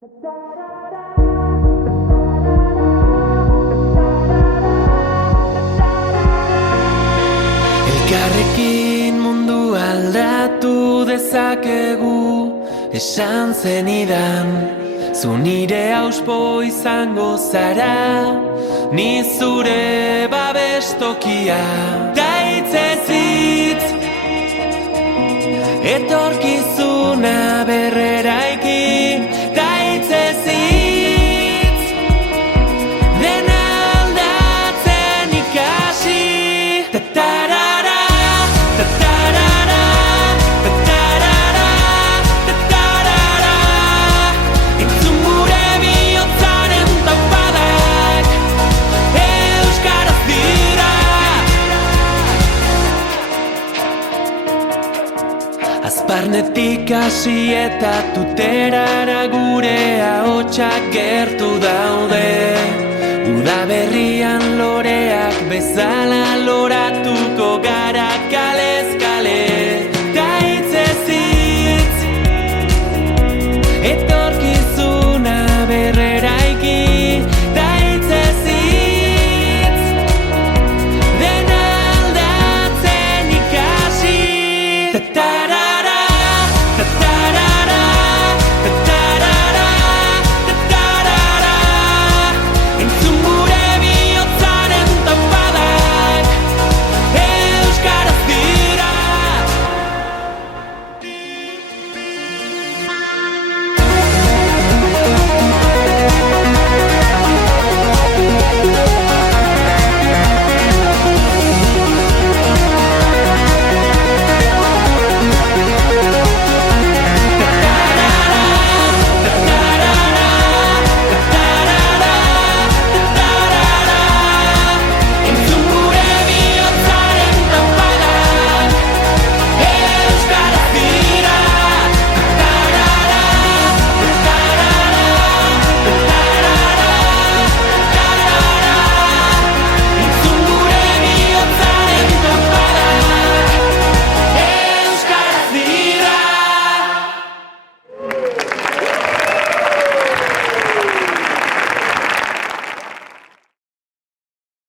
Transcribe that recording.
Elkarrekin mundu aldatu dezakegu, esan zenidan. Zu nire auspo izango zara, ni zure babestokia. Daitzez hitz, etorkizuna berreraiki. Daitzez hitz, dena aldatzen ikasi. Tatarara, tatarara, tatarara, tatarara. Entzun gure bihotzaren taupadak, euskaraz dira. Azparnetik hasi eta tuterara gure ahotsak gertu daude. Udaberrian loreak bezala loratuko gara